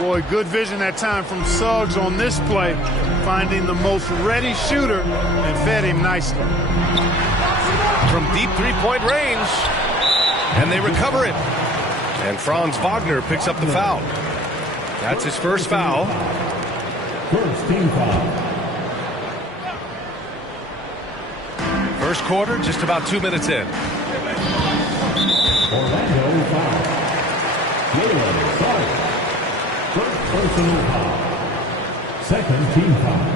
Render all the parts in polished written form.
Boy, good vision that time from Suggs on this play, finding the most ready shooter and fed him nicely. From deep three-point range, and they recover it. And Franz Wagner picks up the foul. That's his first foul. First team foul. First quarter, just about 2 minutes in. Orlando foul. Jalen Suggs. First personal foul. Second team foul.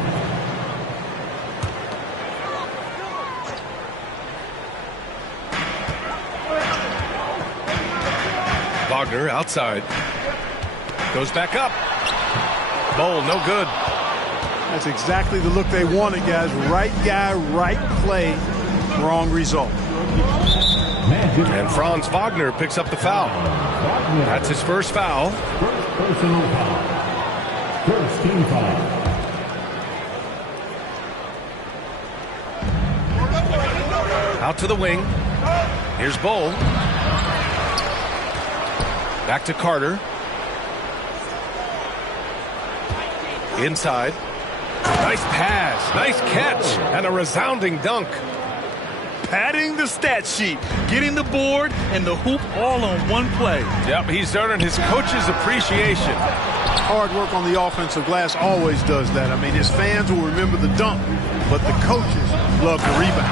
Wagner outside. Goes back up. Bol, no good. That's exactly the look they wanted, guys. Right guy, right play, wrong result. And Franz Wagner picks up the foul. That's his first foul. First personal foul. First team foul. Out to the wing. Here's Bol. Back to Carter. Inside. Nice pass. Nice catch. And a resounding dunk. Padding the stat sheet, getting the board and the hoop all on one play. Yep, he's earning his coach's appreciation. Hard work on the offensive glass always does that. I mean, his fans will remember the dunk, but the coaches love the rebound.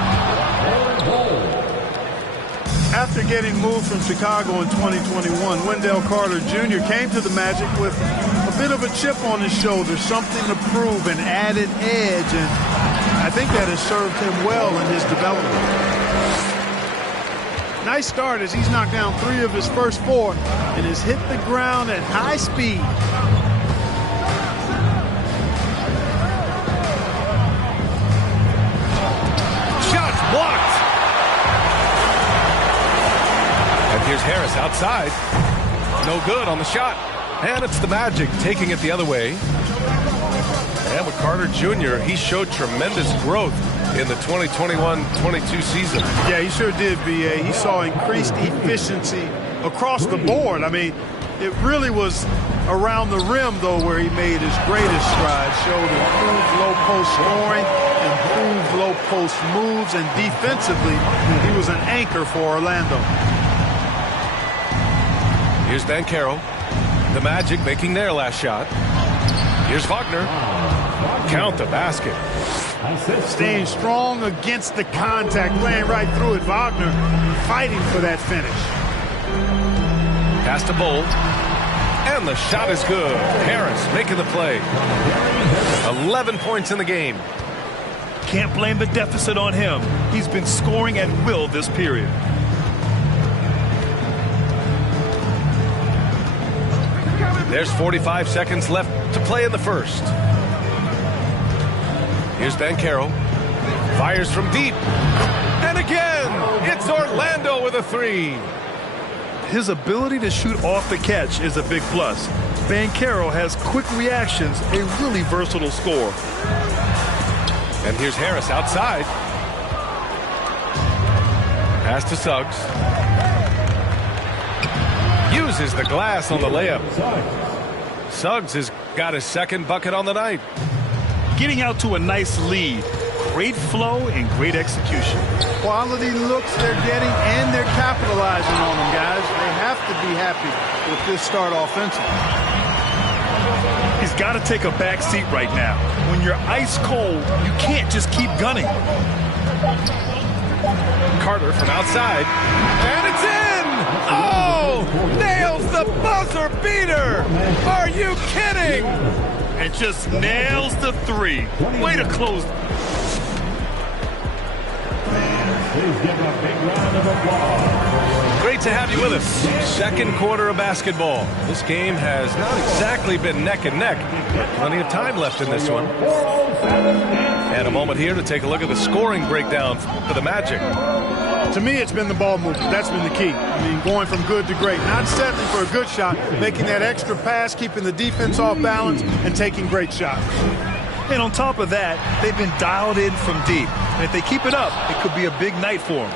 After getting moved from Chicago in 2021, Wendell Carter Jr. came to the Magic with a bit of a chip on his shoulder, something to prove, an added edge, and I think that has served him well in his development. Nice start as he's knocked down 3 of his first 4 and has hit the ground at high speed. Shot blocked. And here's Harris outside. No good on the shot. And it's the Magic taking it the other way. And with Carter Jr., he showed tremendous growth in the 2021-22 season. Yeah, he sure did, B.A. He saw increased efficiency across the board. I mean, it really was around the rim, though, where he made his greatest strides. Showed improved low-post scoring, improved low-post moves, and defensively, he was an anchor for Orlando. Here's Banchero. The Magic making their last shot. Here's Wagner. Count the basket. Staying strong against the contact, playing right through it. Wagner fighting for that finish. Pass to Bol. And the shot is good. Harris making the play. 11 points in the game. Can't blame the deficit on him. He's been scoring at will this period. There's 45 seconds left to play in the first. Here's Banchero. Fires from deep. And again, it's Orlando with a 3. His ability to shoot off the catch is a big plus. Banchero has quick reactions, a really versatile scorer. And here's Harris outside. Pass to Suggs. Uses the glass on the layup. Suggs has got his second bucket on the night. Getting out to a nice lead. Great flow and great execution. Quality looks they're getting, and they're capitalizing on them, guys. They have to be happy with this start offensively. He's got to take a back seat right now. When you're ice cold, you can't just keep gunning. Carter from outside. And it's in! Oh! Nails the buzzer beater! Are you kidding? And just nails the 3. Way to close. Please give a big round of applause. Great to have you with us. Second quarter of basketball. This game has not exactly been neck and neck. Plenty of time left in this one. And a moment here to take a look at the scoring breakdown for the Magic. To me, it's been the ball movement. That's been the key. I mean, going from good to great. Not settling for a good shot, making that extra pass, keeping the defense off balance, and taking great shots. And on top of that, they've been dialed in from deep. And if they keep it up, it could be a big night for them.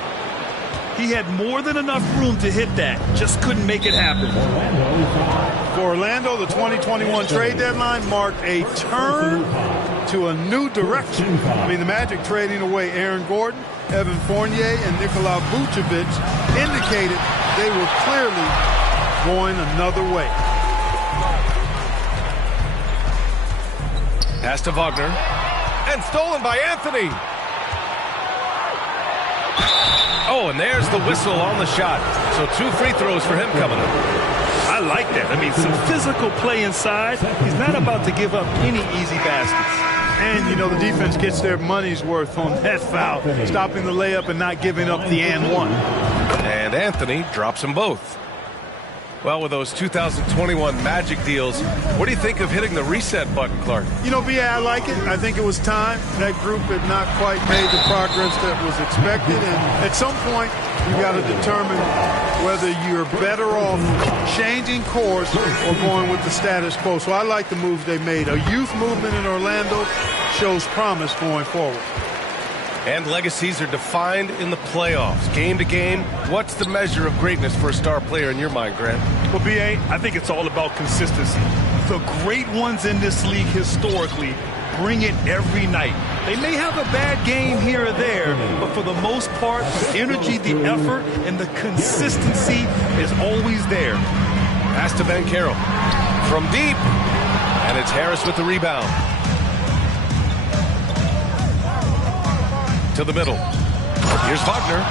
He had more than enough room to hit that, just couldn't make it happen. For Orlando, the 2021 trade deadline marked a turn to a new direction. I mean, the Magic trading away Aaron Gordon, Evan Fournier, and Nikola Vucevic indicated they were clearly going another way. Pass to Wagner. And stolen by Anthony. Oh, and there's the whistle on the shot. So 2 free throws for him coming up. I like that. I mean, some physical play inside. He's not about to give up any easy baskets. And, you know, the defense gets their money's worth on that foul, stopping the layup and not giving up the and one. And Anthony drops them both. Well, with those 2021 Magic deals, what do you think of hitting the reset button, Clark? You know, B.A., I like it. I think it was time. That group had not quite made the progress that was expected. And at some point, you got to determine whether you're better off changing course or going with the status quo. So I like the moves they made. A youth movement in Orlando shows promise going forward. And legacies are defined in the playoffs. Game to game, what's the measure of greatness for a star player in your mind, Grant? Well, B.A., I think it's all about consistency. The great ones in this league historically bring it every night. They may have a bad game here or there, but for the most part, the energy, the effort, and the consistency is always there. Pass to Banchero from deep, and it's Harris with the rebound. To the middle. Here's Wagner.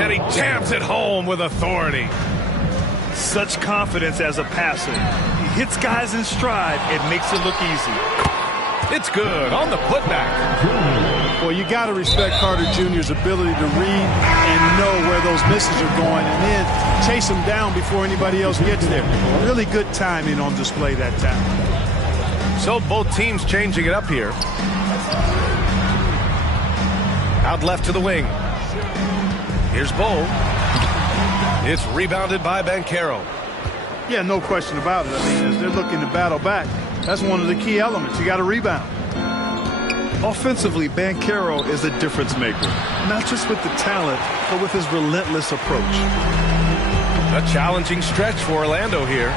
And he jams it home with authority. Such confidence as a passer. He hits guys in stride and makes it look easy. It's good on the putback. Well, you got to respect Carter Jr.'s ability to read and know where those misses are going and then chase them down before anybody else gets there. Really good timing on display that time. So both teams changing it up here. Out left to the wing. Here's Bol. It's rebounded by Banchero. Yeah, no question about it. I mean, as they're looking to battle back, that's one of the key elements. You got to rebound. Offensively, Banchero is a difference maker. Not just with the talent, but with his relentless approach. A challenging stretch for Orlando here.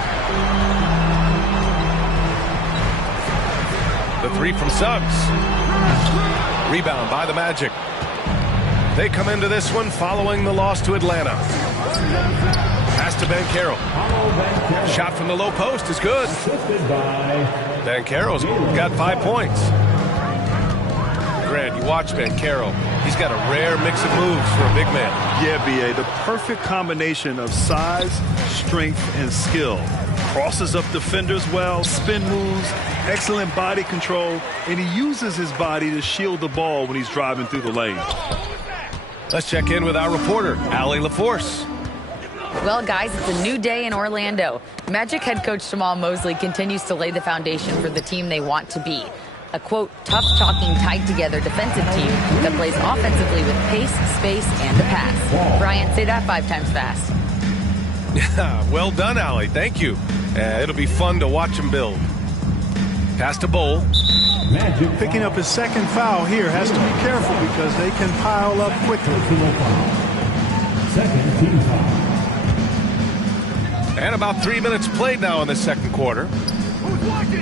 The three from Suggs. Rebound by the Magic. They come into this one following the loss to Atlanta. Pass to Banchero. Shot from the low post is good. Banchero's got 5 points. Grant, you watch Banchero. He's got a rare mix of moves for a big man. Yeah, B.A., the perfect combination of size, strength, and skill. Crosses up defenders well, spin moves, excellent body control, and he uses his body to shield the ball when he's driving through the lane. Let's check in with our reporter, Allie LaForce. Well, guys, it's a new day in Orlando. Magic head coach Jamal Mosley continues to lay the foundation for the team they want to be. A, quote, tough-talking, tied-together defensive team that plays offensively with pace, space, and the pass. Brian, say that 5 times fast. Well done, Allie. Thank you. It'll be fun to watch him build. Pass to Bol. Picking up his second foul here. Has to be careful because they can pile up quickly. Second team foul. And about 3 minutes played now in the second quarter.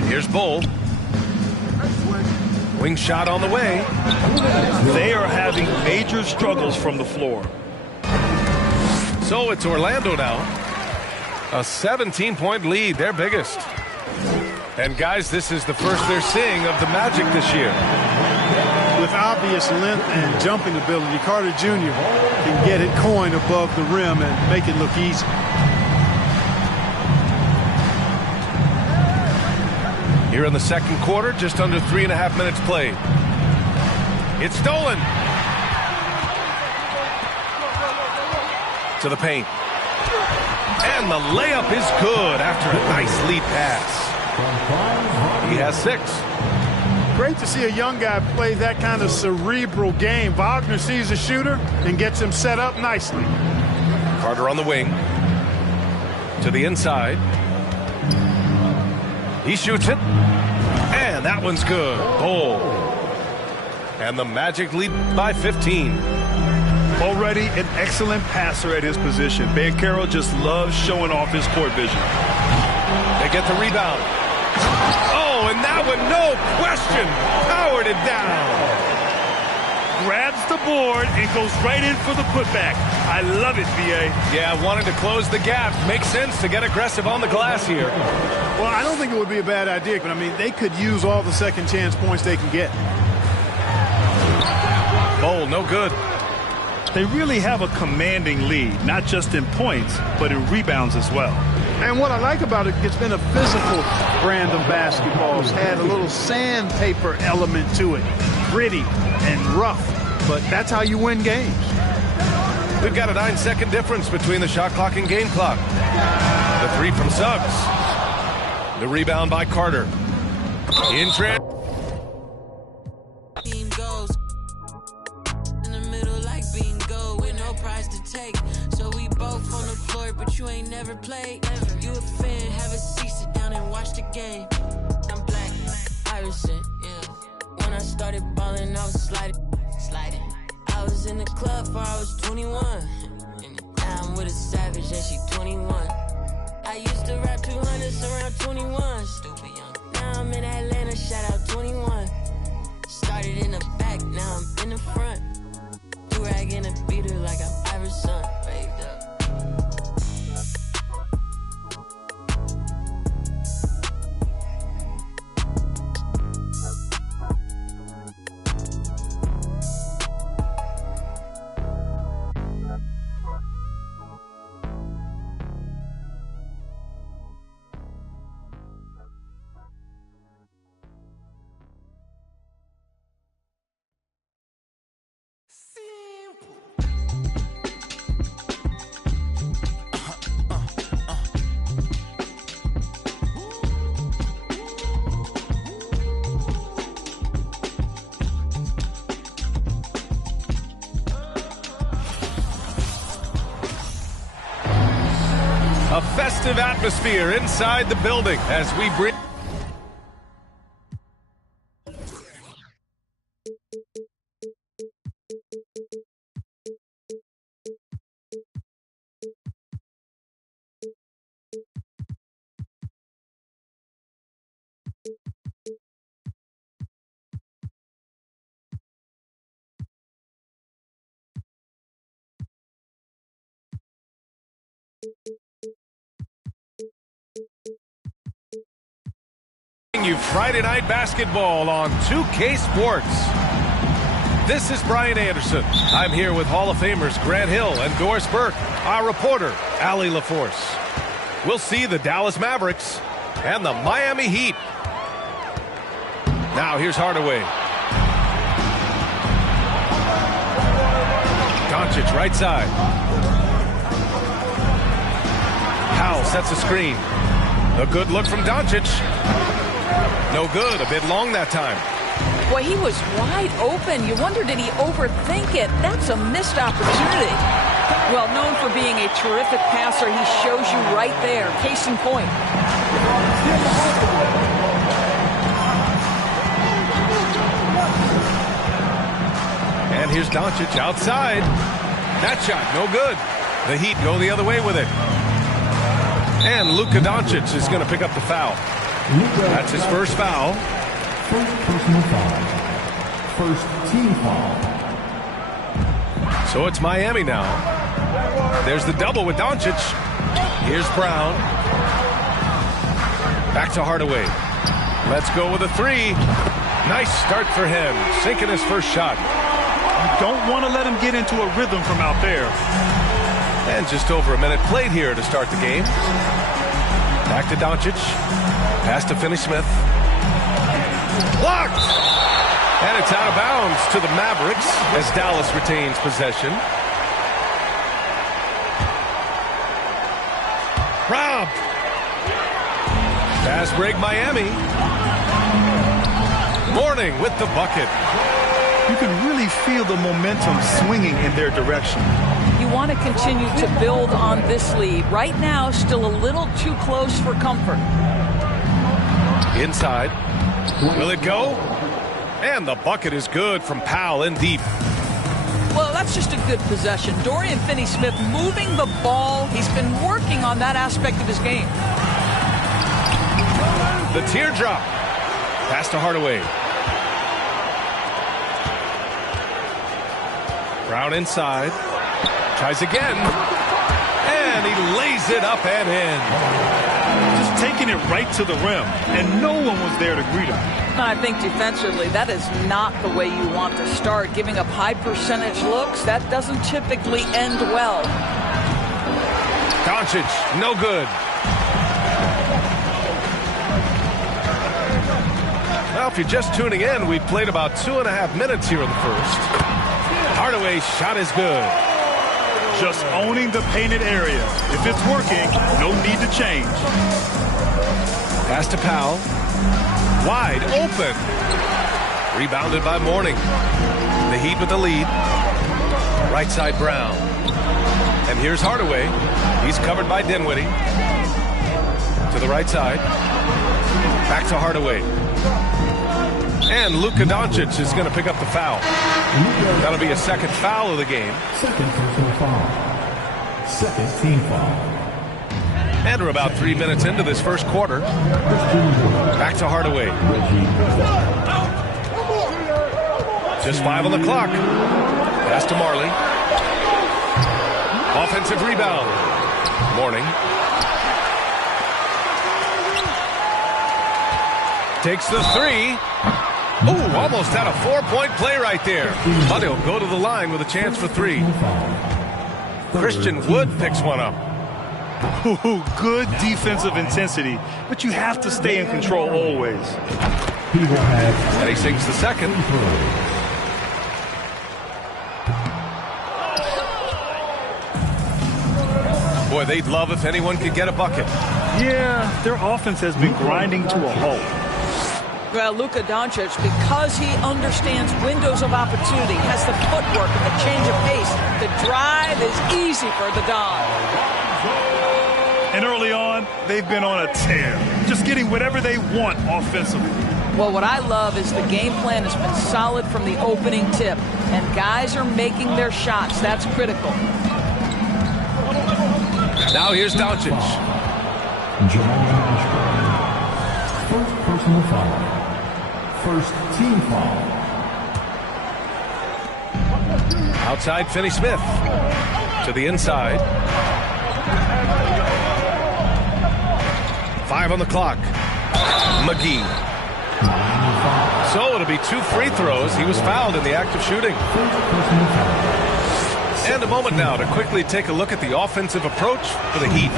Here's Bol. Wing shot on the way. They are having major struggles from the floor. So it's Orlando now. A 17-point lead, their biggest. And guys, this is the first they're seeing of the Magic this year. With obvious length and jumping ability, Carter Jr. can get it coin above the rim and make it look easy. Here in the second quarter, just under 3.5 minutes played. It's stolen. To the paint. And the layup is good after a nice lead pass. He has 6. Great to see a young guy play that kind of cerebral game. Wagner sees a shooter and gets him set up nicely. Carter on the wing. To the inside. He shoots it. And that one's good. Bol. And the Magic lead by 15. Already an excellent passer at his position. Banchero just loves showing off his court vision. They get the rebound. Oh, and that one, no question, powered it down. Grabs the board and goes right in for the putback. I love it, B.A. Yeah, wanted to close the gap. Makes sense to get aggressive on the glass here. Well, I don't think it would be a bad idea, but I mean, they could use all the second chance points they can get. Bol, no good. They really have a commanding lead, not just in points, but in rebounds as well. And what I like about it, it's been a physical brand of basketball. It's had a little sandpaper element to it. Gritty and rough, but that's how you win games. We've got a 9-second difference between the shot clock and game clock. The three from Suggs. The rebound by Carter. In trend. Team goes in the middle like bingo with no prize to take. So we both on the floor, but you ain't never played. You a fan, have a seat, sit down and watch the game. I'm black, Irishman, yeah. When I started balling, I was sliding. I was in the club before I was 21. And now I'm with a savage and she 21. I used to rap 200s around 21. Stupid young. Now I'm in Atlanta, shout out 21. Started in the back, now I'm in the front. Do-rag in a beater like I'm Iverson. Waved up. A festive atmosphere inside the building as we bring... you Friday Night Basketball on 2K Sports. This is Brian Anderson. I'm here with Hall of Famers Grant Hill and Doris Burke, our reporter, Allie LaForce. We'll see the Dallas Mavericks and the Miami Heat. Now here's Hardaway. Doncic right side. Powell sets a screen. A good look from Doncic. No good. A bit long that time. Boy, he was wide open. You wonder, did he overthink it? That's a missed opportunity. Well, known for being a terrific passer, he shows you right there. Case in point. And here's Doncic outside. That shot, no good. The Heat go the other way with it. And Luka Doncic is going to pick up the foul. That's his first foul. First personal foul. First team foul. So it's Miami now. There's the double with Doncic. Here's Brown. Back to Hardaway. Let's go with a three. Nice start for him. Sinking his first shot. You don't want to let him get into a rhythm from out there. And just over a minute played here to start the game. Back to Doncic. Pass to Finney-Smith. Blocked! And it's out of bounds to the Mavericks as Dallas retains possession. Robbed. Fast break Miami. Mourning with the bucket. You can really feel the momentum swinging in their direction. You want to continue to build on this lead. Right now, still a little too close for comfort. Inside. Will it go? And the bucket is good from Powell in deep. Well, that's just a good possession. Dorian Finney-Smith moving the ball. He's been working on that aspect of his game. The teardrop. Pass to Hardaway. Brown inside. Tries again. And he lays it up and in. Just taking it right to the rim, and no one was there to greet him. I think defensively, that is not the way you want to start. Giving up high percentage looks, that doesn't typically end well. Doncic, no good. Well, if you're just tuning in, we've played about 2.5 minutes here in the first. Hardaway's shot is good. Just owning the painted area. If it's working, no need to change. Pass to Powell. Wide open. Rebounded by Mourning. The Heat with the lead. Right side Brown. And here's Hardaway. He's covered by Dinwiddie. To the right side. Back to Hardaway. And Luka Doncic is going to pick up the foul. That'll be a second foul of the game. Second personal foul. Second team foul. And we're about 3 minutes into this first quarter. Back to Hardaway. Just 5 on the clock. Pass to Marley. Offensive rebound. Mourning. Takes the three. Ooh, almost had a 4-point play right there. But he'll go to the line with a chance for 3. Christian Wood picks one up. Ooh, good defensive intensity, but you have to stay in control always. And he sinks the second. Boy, they'd love if anyone could get a bucket. Yeah, their offense has been grinding to a halt. Well, Luka Doncic, because he understands windows of opportunity, has the footwork and the change of pace, the drive is easy for the Don. And early on, they've been on a tear, just getting whatever they want offensively. Well, what I love is the game plan has been solid from the opening tip, and guys are making their shots. That's critical. Now here's Doncic. Jamal Mashburn. First personal foul. First team foul. Outside Finney-Smith. To the inside. 5 on the clock. McGee. So it'll be 2 free throws. He was fouled in the act of shooting. And a moment now to quickly take a look at the offensive approach for the Heat.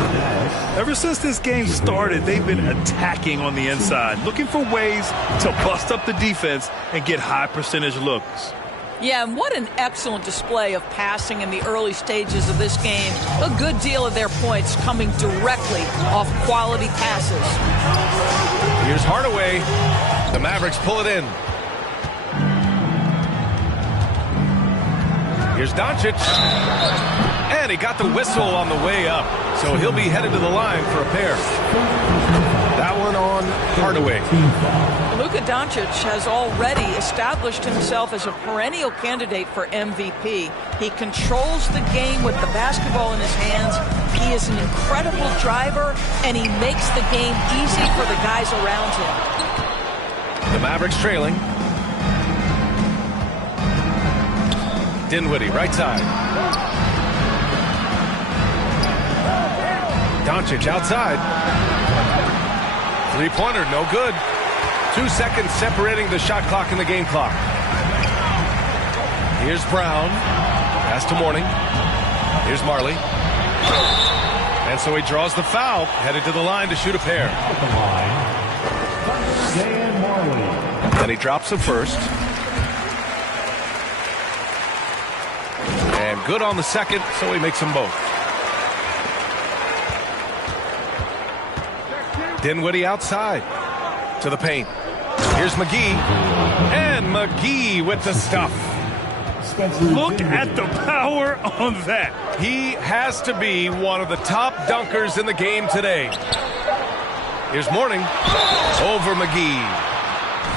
Ever since this game started, they've been attacking on the inside, looking for ways to bust up the defense and get high percentage looks. Yeah, and what an excellent display of passing in the early stages of this game. A good deal of their points coming directly off quality passes. Here's Hardaway. The Mavericks pull it in. Here's Doncic. And he got the whistle on the way up. So he'll be headed to the line for a pair. That one on Hardaway. Luka Doncic has already established himself as a perennial candidate for MVP. He controls the game with the basketball in his hands. He is an incredible driver, and he makes the game easy for the guys around him. The Mavericks trailing. Dinwiddie, right side. Doncic outside. Three-pointer, no good. 2 seconds separating the shot clock and the game clock. Here's Brown. Pass to Mourning. Here's Marley. And so he draws the foul, headed to the line to shoot a pair. Then he drops the first. And good on the second, so he makes them both. Dinwiddie outside to the paint. Here's McGee. And McGee with the stuff. Look at the power on that. He has to be one of the top dunkers in the game today. Here's Mourning over McGee.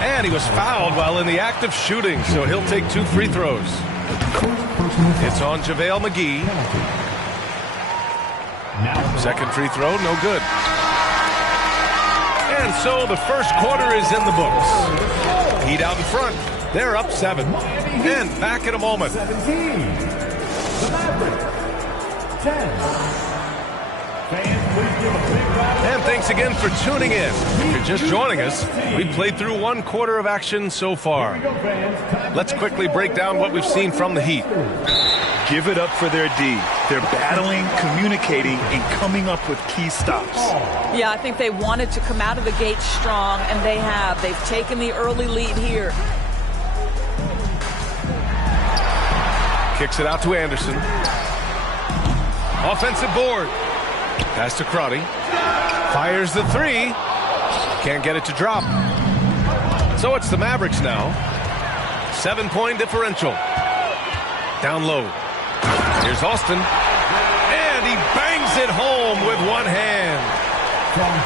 And he was fouled while in the act of shooting, so he'll take 2 free throws. It's on JaVale McGee. Second free throw, no good. And so the first quarter is in the books. Heat out in front. They're up 7. And back in a moment. 17. The Mavericks. 10. Fans, please give a big round. And thanks again for tuning in. If you're just joining us, we've played through one quarter of action so far. Let's quickly break down what we've seen from the Heat. Give it up for their D. They're battling, communicating, and coming up with key stops. Yeah, I think they wanted to come out of the gate strong, and they have. They've taken the early lead here. Kicks it out to Anderson. Offensive board. Pass to Crotty. Fires the 3. Can't get it to drop. So it's the Mavericks now. 7-point differential. Down low. Here's Austin. And he bangs it home with one hand.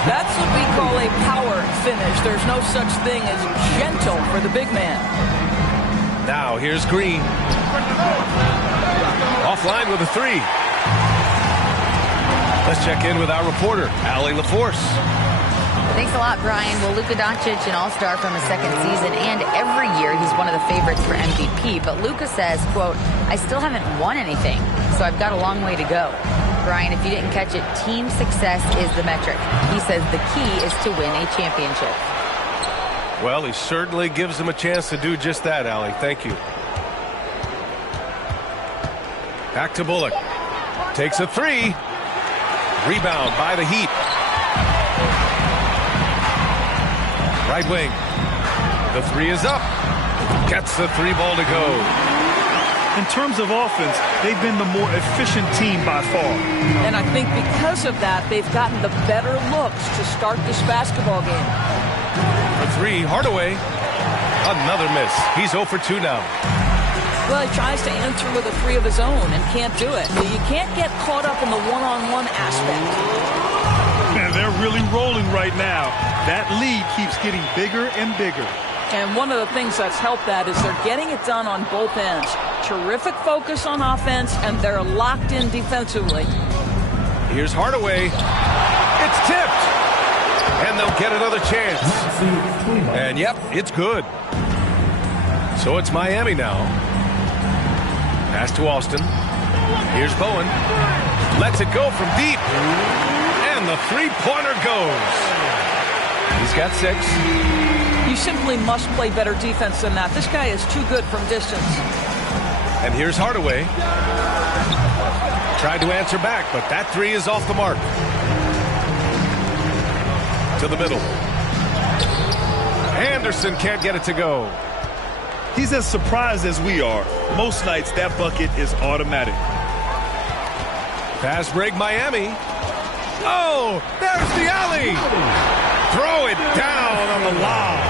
That's what we call a power finish. There's no such thing as gentle for the big man. Now here's Green. Offline with a 3. Let's check in with our reporter, Allie LaForce. Thanks a lot, Brian. Well, Luka Doncic, an all-star from his second season, and every year he's one of the favorites for MVP. But Luka says, quote, I still haven't won anything, so I've got a long way to go. Brian, if you didn't catch it, team success is the metric. He says the key is to win a championship. Well, he certainly gives them a chance to do just that, Allie. Thank you. Back to Bullock. Takes a 3. Rebound by the Heat. Right wing. The 3 is up. Gets the 3 ball to go. In terms of offense, they've been the more efficient team by far. And I think because of that, they've gotten the better looks to start this basketball game. For 3, Hardaway. Another miss. He's 0 for 2 now. Well, he tries to answer with a 3 of his own and can't do it. So you can't get caught up in the one-on-one aspect. Man, they're really rolling right now. That lead keeps getting bigger and bigger. And one of the things that's helped that is they're getting it done on both ends. Terrific focus on offense, and they're locked in defensively. Here's Hardaway. It's tipped. And they'll get another chance. And, yep, it's good. So it's Miami now. Pass to Austin. Here's Bowen. Lets it go from deep. And the 3-pointer goes. He's got 6. You simply must play better defense than that. This guy is too good from distance. And here's Hardaway. Tried to answer back, but that 3 is off the mark. To the middle. Anderson can't get it to go. He's as surprised as we are. Most nights, that bucket is automatic. Pass break Miami. Oh, there's the alley. Throw it down on the lob.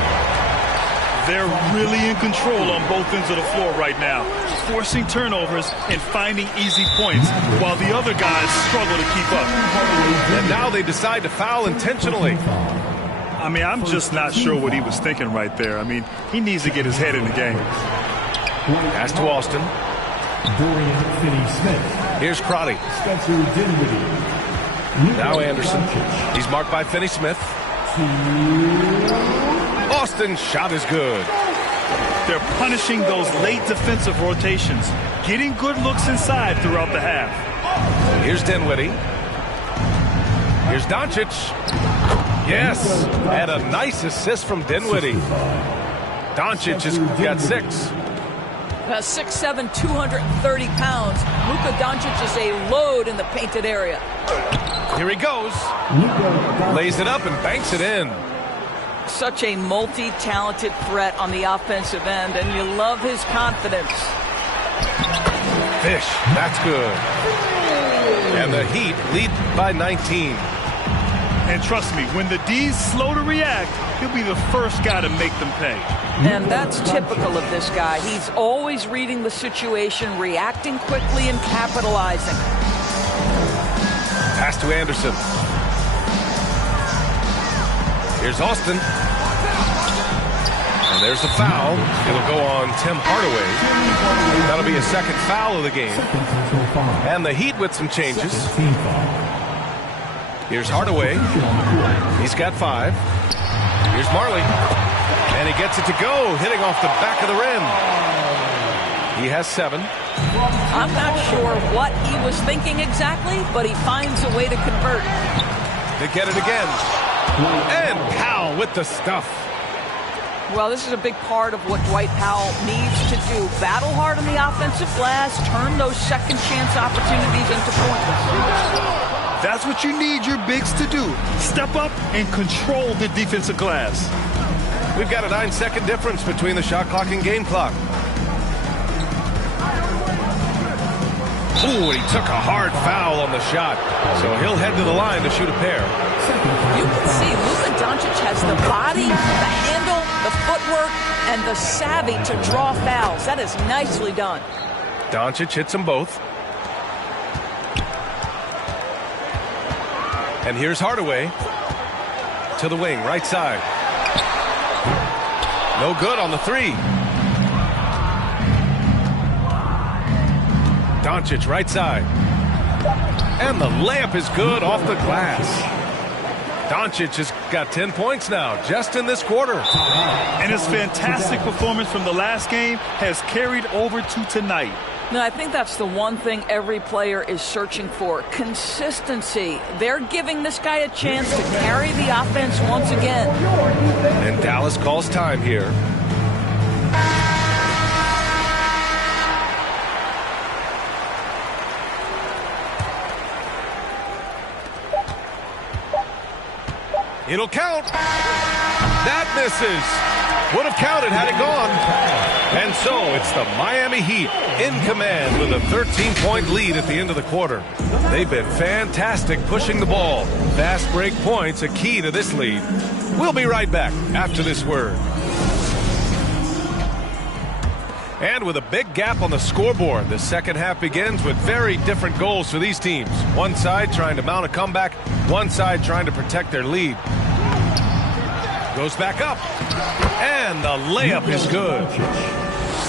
They're really in control on both ends of the floor right now, forcing turnovers and finding easy points while the other guys struggle to keep up. And now they decide to foul intentionally. I mean, I'm just not sure what he was thinking right there. I mean, he needs to get his head in the game. Pass to Austin. Dorian Finney-Smith. Here's Crotty. Spencer Dinwiddie. Now Anderson. He's marked by Finney-Smith. Austin's shot is good. They're punishing those late defensive rotations, getting good looks inside throughout the half. Here's Dinwiddie. Here's Doncic. Yes, and a nice assist from Dinwiddie. Doncic has got 6. 6'7", 230 pounds. Luka Doncic is a load in the painted area. Here he goes. Lays it up and banks it in. Such a multi-talented threat on the offensive end, and you love his confidence. Fish, that's good. And the Heat lead by 19. And trust me, when the D's slow to react, he'll be the first guy to make them pay. And that's typical of this guy. He's always reading the situation, reacting quickly, and capitalizing. Pass to Anderson. Here's Austin. And there's the foul. It'll go on Tim Hardaway. That'll be a second foul of the game. And the Heat with some changes. Here's Hardaway. He's got 5. Here's Marley. And he gets it to go, hitting off the back of the rim. He has 7. I'm not sure what he was thinking exactly, but he finds a way to convert. They get it again. And Powell with the stuff. Well, this is a big part of what Dwight Powell needs to do. Battle hard on the offensive glass, turn those second chance opportunities into points. That's what you need your bigs to do. Step up and control the defensive glass. We've got a 9-second difference between the shot clock and game clock. Ooh, he took a hard foul on the shot. So he'll head to the line to shoot a pair. You can see Luka Doncic has the body, the handle, the footwork, and the savvy to draw fouls. That is nicely done. Doncic hits them both. And here's Hardaway to the wing, right side. No good on the 3. Doncic right side. And the layup is good off the glass. Doncic has got 10 points now just in this quarter. And his fantastic performance from the last game has carried over to tonight. Now, I think that's the one thing every player is searching for, consistency. They're giving this guy a chance to carry the offense once again. And Dallas calls time here. It'll count. That misses. Would have counted had it gone. And so it's the Miami Heat in command with a 13-point lead at the end of the quarter. They've been fantastic pushing the ball. Fast break points a key to this lead. We'll be right back after this word. And with a big gap on the scoreboard, the second half begins with very different goals for these teams. One side trying to mount a comeback, one side trying to protect their lead. Goes back up, and the layup is good.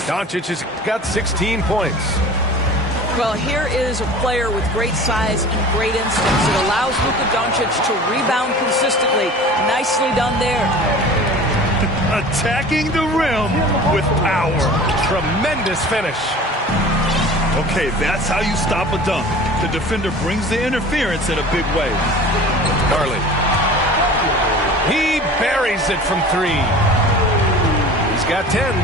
Doncic has got 16 points. Well, here is a player with great size and great instincts. It allows Luka Doncic to rebound consistently. Nicely done there. Attacking the rim with power. Tremendous finish. Okay, that's how you stop a dunk. The defender brings the interference in a big way. Marley. He buries it from 3. He's got 10.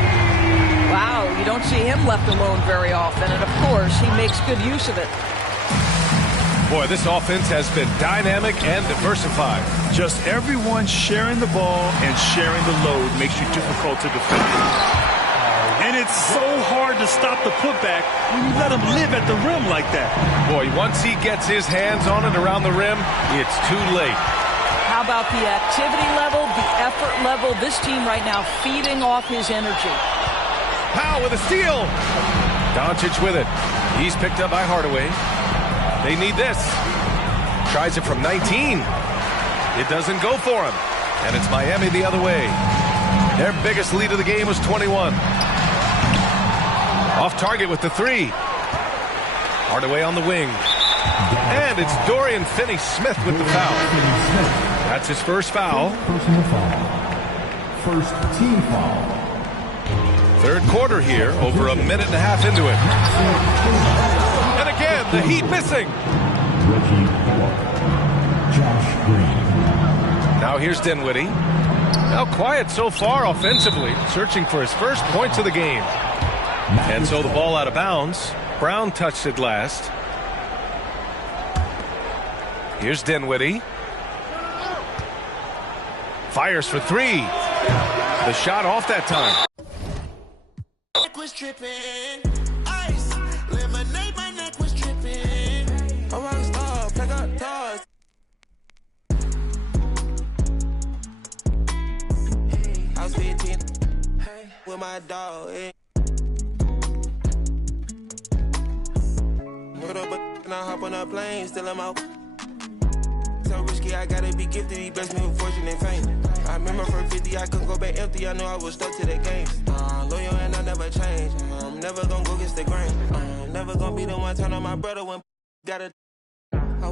Wow, you don't see him left alone very often. And, of course, he makes good use of it. Boy, this offense has been dynamic and diversified. Just everyone sharing the ball and sharing the load makes you difficult to defend. And it's so hard to stop the putback when you let him live at the rim like that. Boy, once he gets his hands on it around the rim, it's too late. How about the activity level, the effort level? This team right now feeding off his energy. Powell with a steal. Doncic with it. He's picked up by Hardaway. They need this. Tries it from 19. It doesn't go for him. And it's Miami the other way. Their biggest lead of the game was 21. Off target with the 3. Hardaway on the wing. And it's Dorian Finney-Smith with the foul. That's his first foul. Personal foul. First team foul. Third quarter here, over a minute and a half into it. And again, the Heat missing. Reggie Bullock. Josh Green. Now here's Dinwiddie. Now quiet so far offensively, searching for his first points of the game. And so the ball out of bounds. Brown touched it last. Here's Dinwiddie. Fires for 3. The shot off that time. Neck was tripping. Ice. Lemonade, my neck was tripping. I'm on stop, pick up doors. I was 15 with my dog. Put up and I hop on a plane, still I'm out. So risky, I gotta be gifted. He blessed me with fortune and fame. I remember from 50, I couldn't go back empty. I know I was stuck to the game. Loyal and I never change. I'm never gonna go against the grain. Never gonna be the one turn on my brother when gotta.